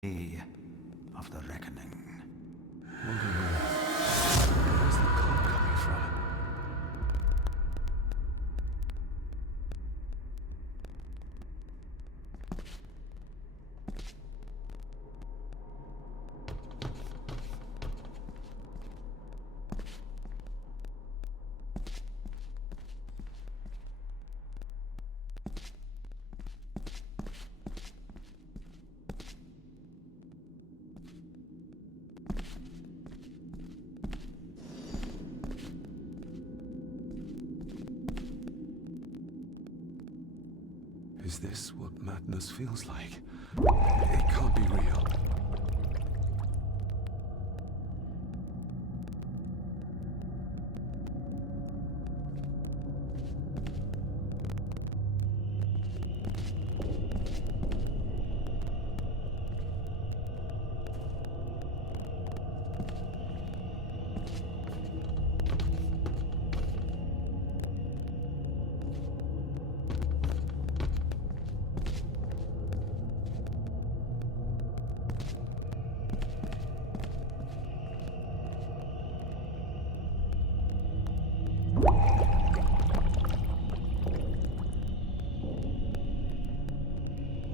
Day of the reckoning. Where's the call coming from? Is this what madness feels like? It can't be real.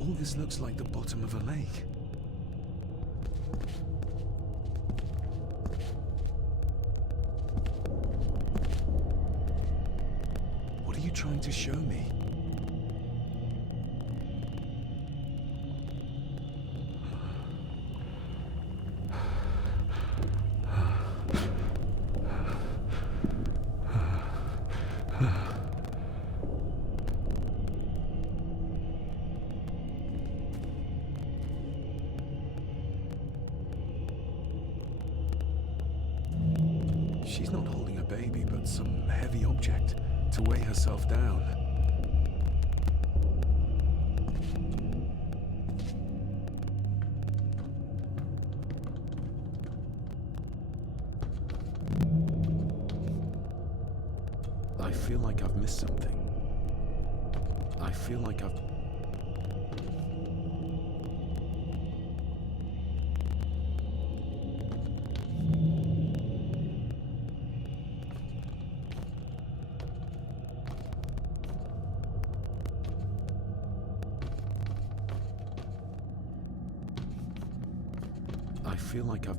All this looks like the bottom of a lake. What are you trying to show me? She's not holding a baby, but some heavy object to weigh herself down. I feel like I've missed something. I feel like I've... I feel like I've...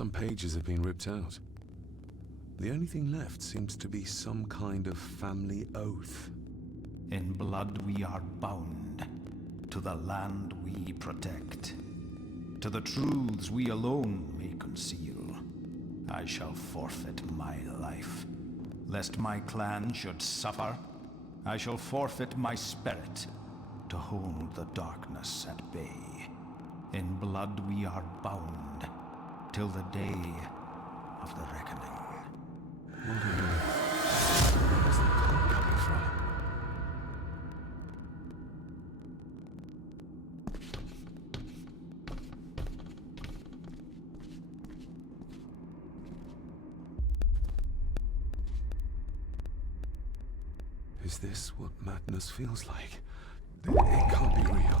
Some pages have been ripped out. The only thing left seems to be some kind of family oath. In blood we are bound to the land we protect. To the truths we alone may conceal. I shall forfeit my life. Lest my clan should suffer, I shall forfeit my spirit to hold the darkness at bay. In blood we are bound till the day of the reckoning. Where's the call coming from? Is this what madness feels like? It can't be real.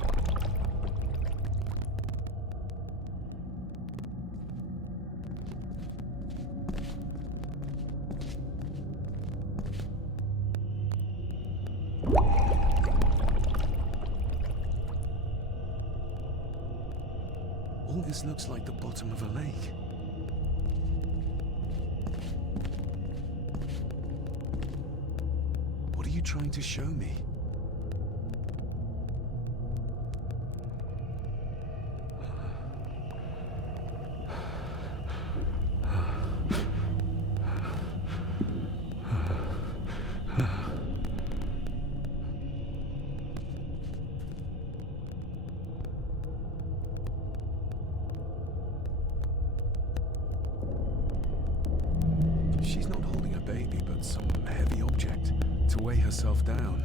All this looks like the bottom of a lake. What are you trying to show me? She's not holding a baby, but some heavy object to weigh herself down.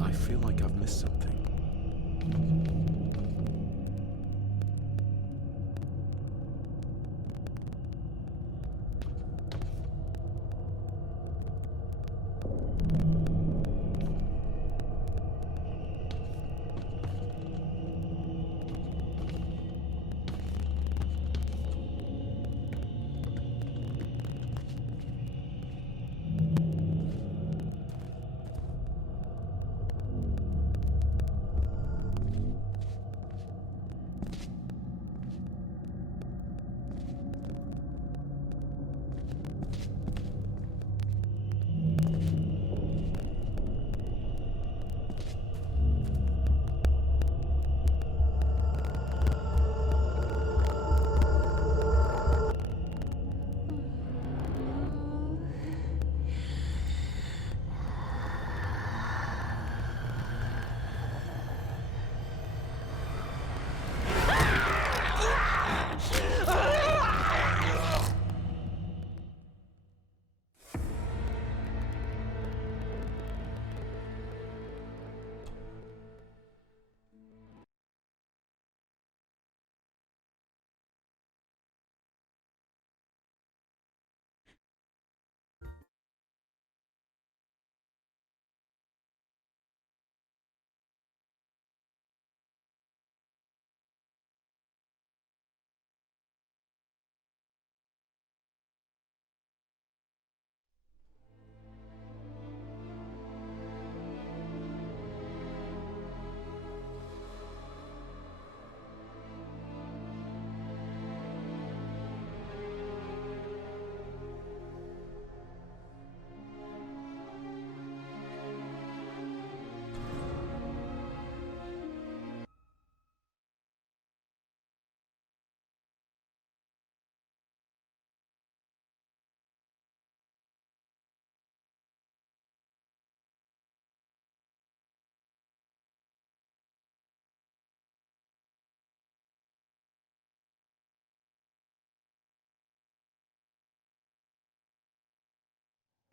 I feel like I've missed something.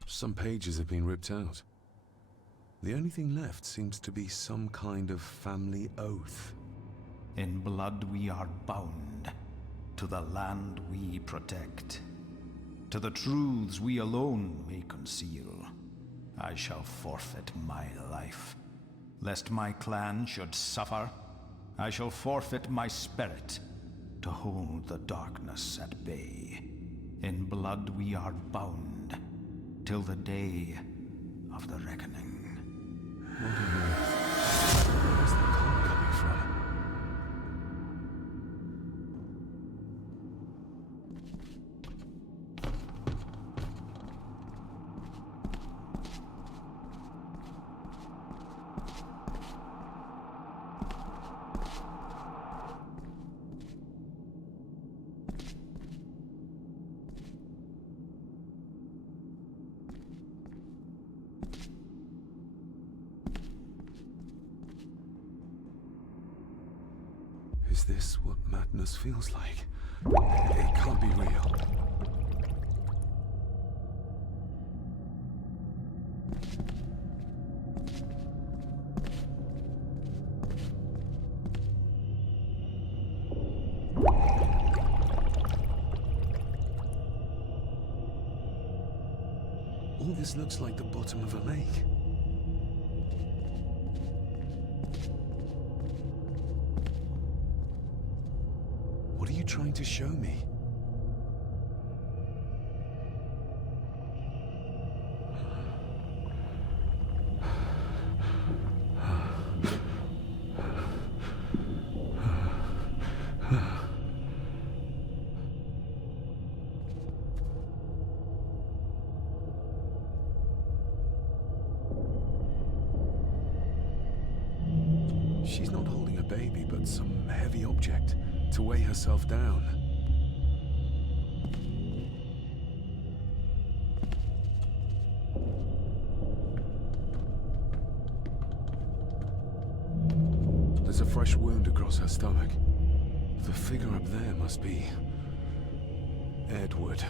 Some pages have been ripped out. The only thing left seems to be some kind of family oath. In blood we are bound to the land we protect. to the truths we alone may conceal. I shall forfeit my life. Lest my clan should suffer, I shall forfeit my spirit to hold the darkness at bay. In blood we are bound till the day of the reckoning. What on earth? Where's the call coming from? Is this what madness feels like? It can't be real. All this looks like the bottom of a lake. What are you trying to show me? She's not holding a baby, but some heavy object to weigh herself down. There's a fresh wound across her stomach. The figure up there must be Edward.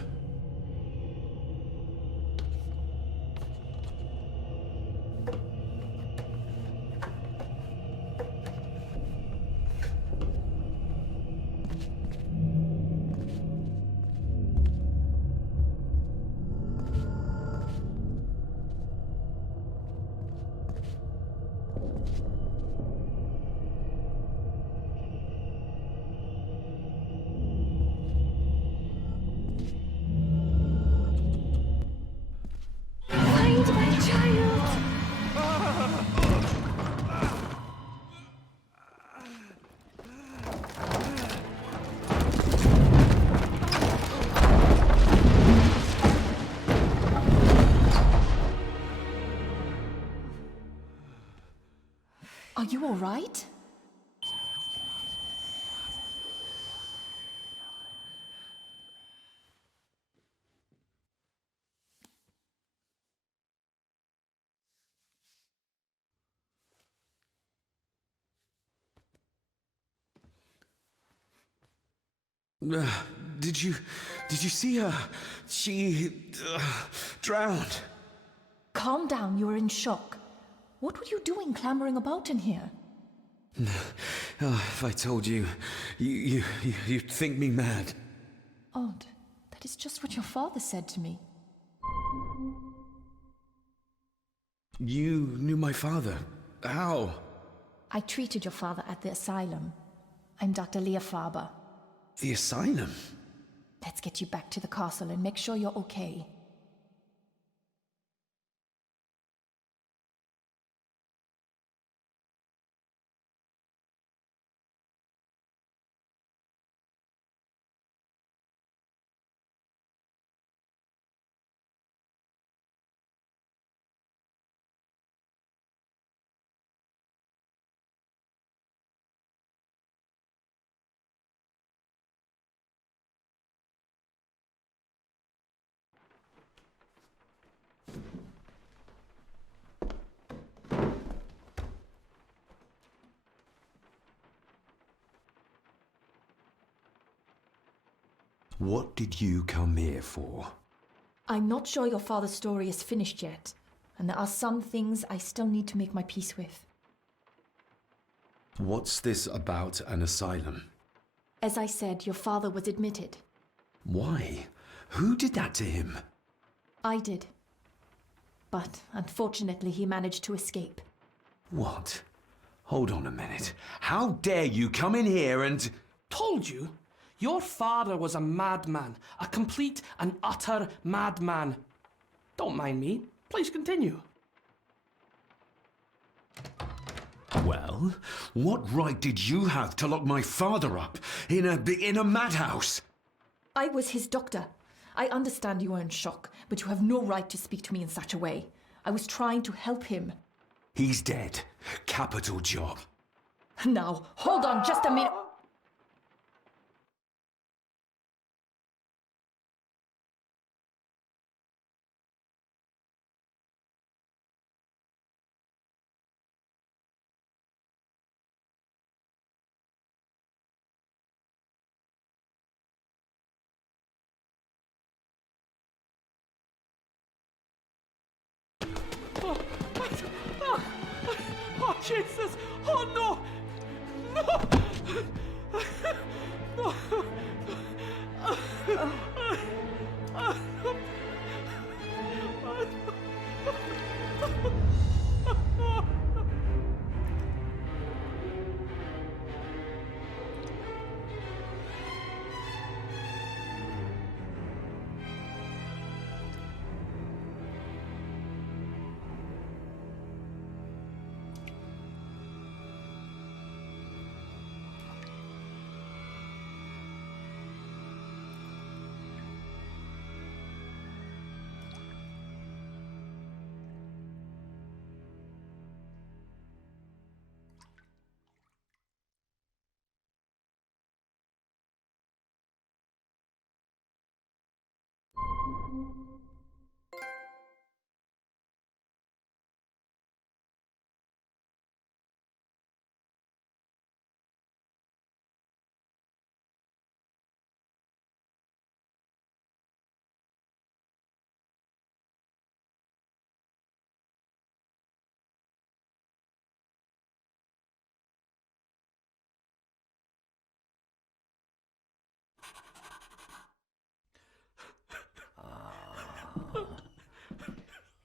Are you all right? Did you see her? She drowned. Calm down, you're in shock. What were you doing clambering about in here? If I told you, you'd think me mad. Odd. That is just what your father said to me. You knew my father. How? I treated your father at the asylum. I'm Dr. Leah Faber. The asylum? Let's get you back to the castle and make sure you're okay. What did you come here for? I'm not sure your father's story is finished yet, and there are some things I still need to make my peace with. What's this about an asylum? As I said, your father was admitted. Why? Who did that to him? I did. But unfortunately, he managed to escape. What? Hold on a minute. How dare you come in here and... Told you? Your father was a madman. A complete and utter madman. Don't mind me. Please continue. Well, what right did you have to lock my father up in a madhouse? I was his doctor. I understand you are in shock, but you have no right to speak to me in such a way. I was trying to help him. He's dead. Capital job. Now, hold on just a minute. Oh, Jesus! Oh, no! No! No!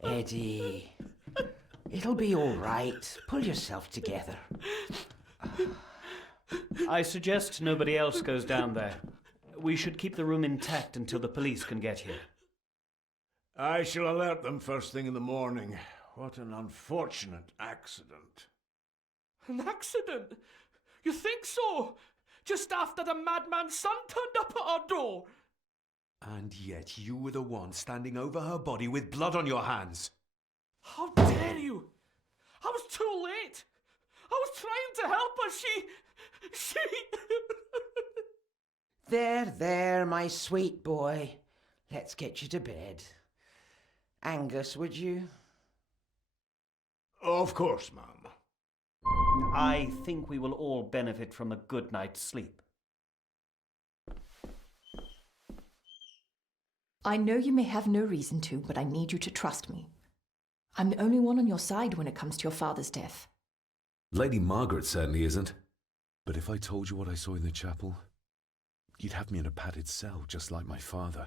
Eddie, it'll be all right. Pull yourself together. I suggest nobody else goes down there. We should keep the room intact until the police can get here. I shall alert them first thing in the morning. What an unfortunate accident. An accident? You think so? Just after the madman's son turned up at our door? And yet you were the one standing over her body with blood on your hands. How dare you? I was too late. I was trying to help her. She... There, my sweet boy. Let's get you to bed. Angus, would you? Of course, ma'am. I think we will all benefit from a good night's sleep. I know you may have no reason to, but I need you to trust me. I'm the only one on your side when it comes to your father's death. Lady Margaret certainly isn't. But if I told you what I saw in the chapel, you'd have me in a padded cell, just like my father.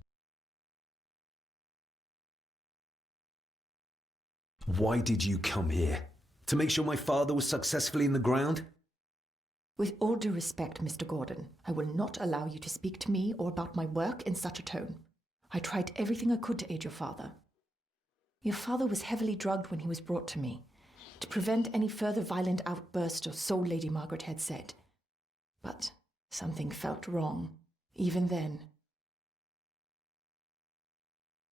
Why did you come here? To make sure my father was successfully in the ground? With all due respect, Mr. Gordon, I will not allow you to speak to me or about my work in such a tone. I tried everything I could to aid your father. Your father was heavily drugged when he was brought to me, to prevent any further violent outburst, or so Lady Margaret had said. But something felt wrong, even then.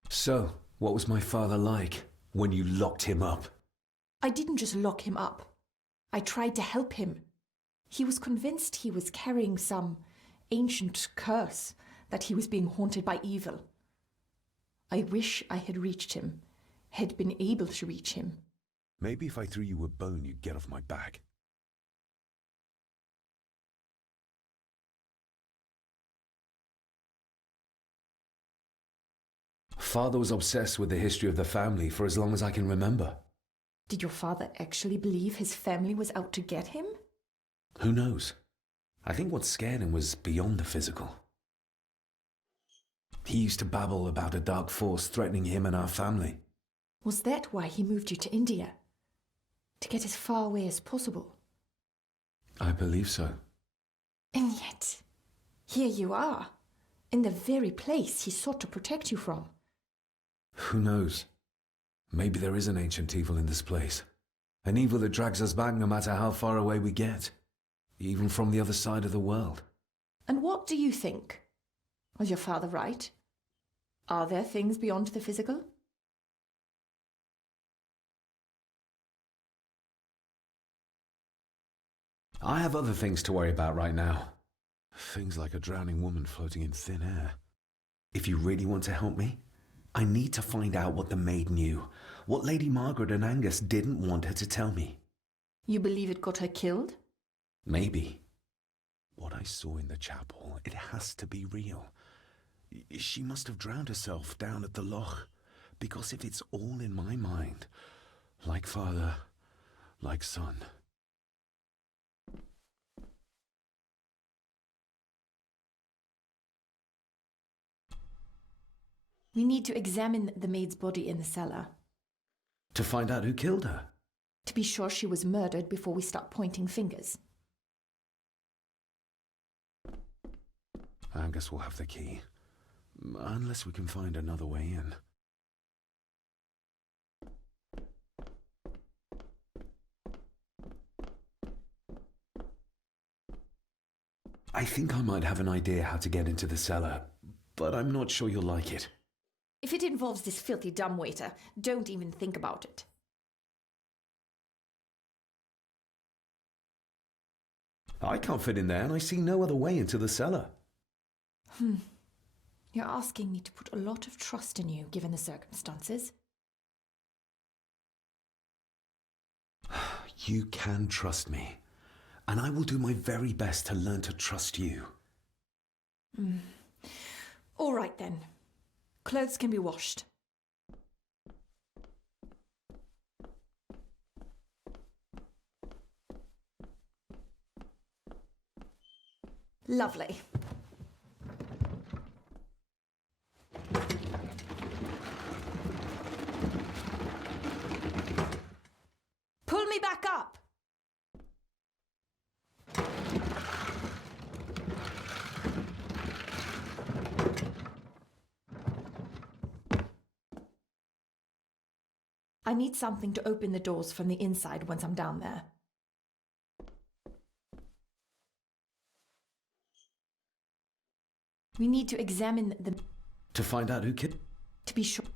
So, what was my father like when you locked him up? I didn't just lock him up. I tried to help him. He was convinced he was carrying some ancient curse, that he was being haunted by evil. I wish I had reached him, had been able to reach him. Maybe if I threw you a bone, you'd get off my back. Father was obsessed with the history of the family for as long as I can remember. Did your father actually believe his family was out to get him? Who knows? I think what scared him was beyond the physical. He used to babble about a dark force threatening him and our family. Was that why he moved you to India? To get as far away as possible? I believe so. And yet, here you are, in the very place he sought to protect you from. Who knows? Maybe there is an ancient evil in this place. An evil that drags us back no matter how far away we get. Even from the other side of the world. And what do you think? Was your father right? Are there things beyond the physical? I have other things to worry about right now. Things like a drowning woman floating in thin air. If you really want to help me, I need to find out what the maid knew. What Lady Margaret and Angus didn't want her to tell me. You believe it got her killed? Maybe. What I saw in the chapel, it has to be real. She must have drowned herself down at the loch. Because if it's all in my mind, like father, like son. We need to examine the maid's body in the cellar. To find out who killed her. To be sure she was murdered before we start pointing fingers. Angus will have the key. Unless we can find another way in. I think I might have an idea how to get into the cellar, but I'm not sure you'll like it. If it involves this filthy dumbwaiter, don't even think about it. I can't fit in there and I see no other way into the cellar. You're asking me to put a lot of trust in you, given the circumstances. You can trust me, and I will do my very best to learn to trust you. All right then. Clothes can be washed. Lovely. Pull me back up! I need something to open the doors from the inside once I'm down there. We need to examine the... To find out who killed... to be sure...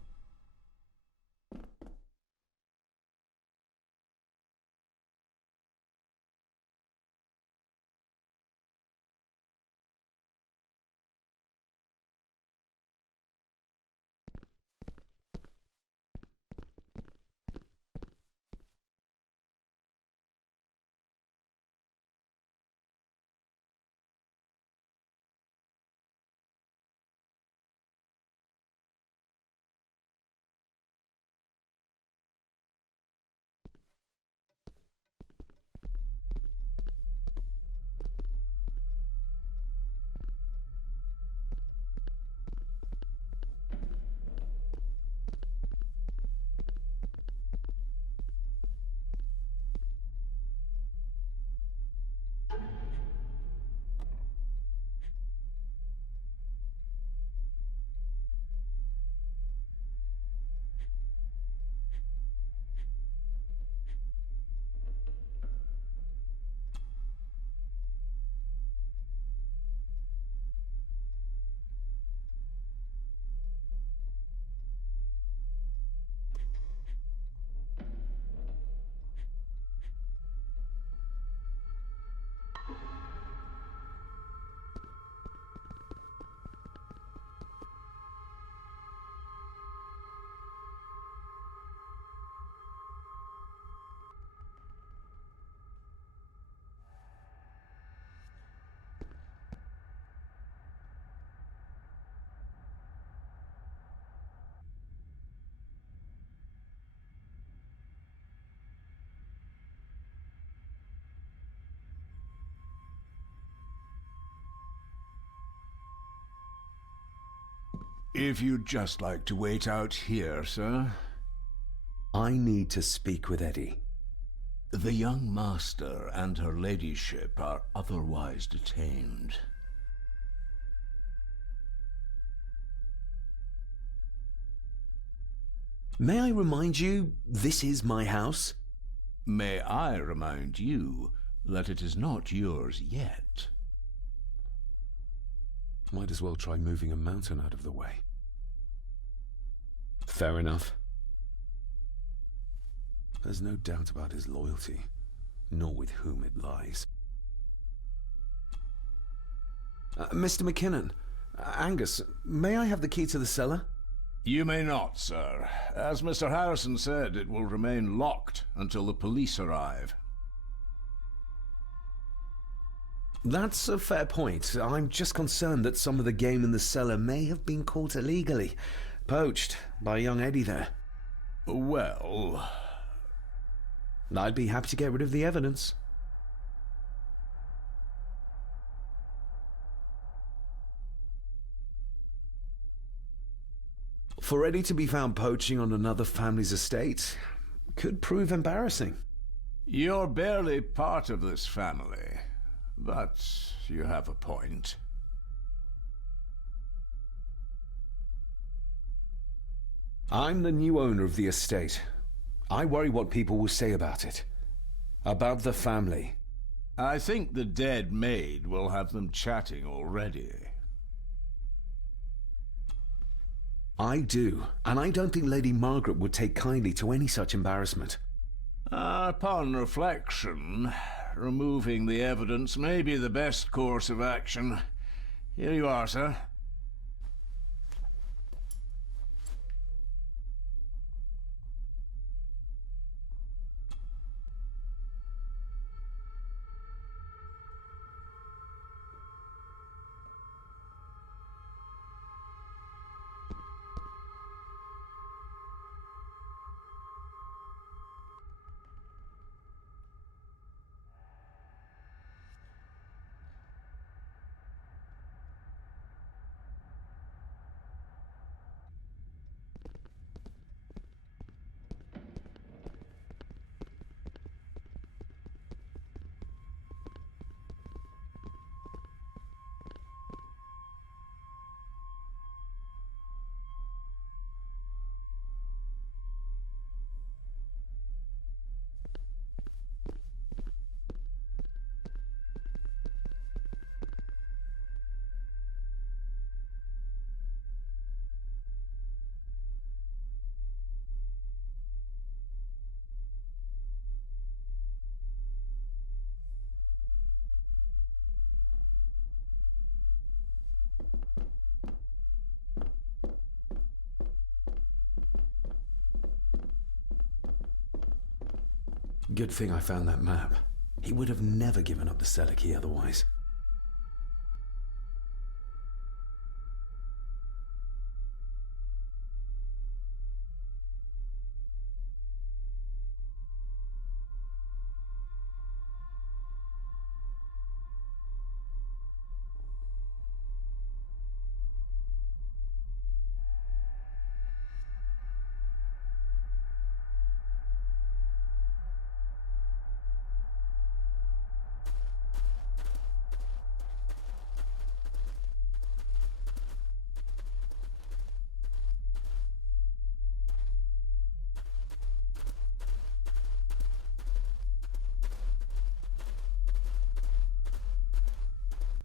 If you'd just like to wait out here, sir. I need to speak with Eddie. The young master and her ladyship are otherwise detained. May I remind you, this is my house? May I remind you that it is not yours yet? Might as well try moving a mountain out of the way. Fair enough. There's no doubt about his loyalty, nor with whom it lies. Mr. McKinnon, Angus, may I have the key to the cellar? You may not, sir. As Mr. Harrison said, it will remain locked until the police arrive. That's a fair point. I'm just concerned that some of the game in the cellar may have been caught illegally, poached by young Eddie there. Well, I'd be happy to get rid of the evidence. For Eddie to be found poaching on another family's estate could prove embarrassing. you're barely part of this family, but you have a point. I'm the new owner of the estate. I worry what people will say about it. About the family. I think the dead maid will have them chatting already. I do, and I don't think Lady Margaret would take kindly to any such embarrassment. Upon reflection, removing the evidence may be the best course of action. Here you are, sir. Good thing I found that map. He would have never given up the cellar key otherwise.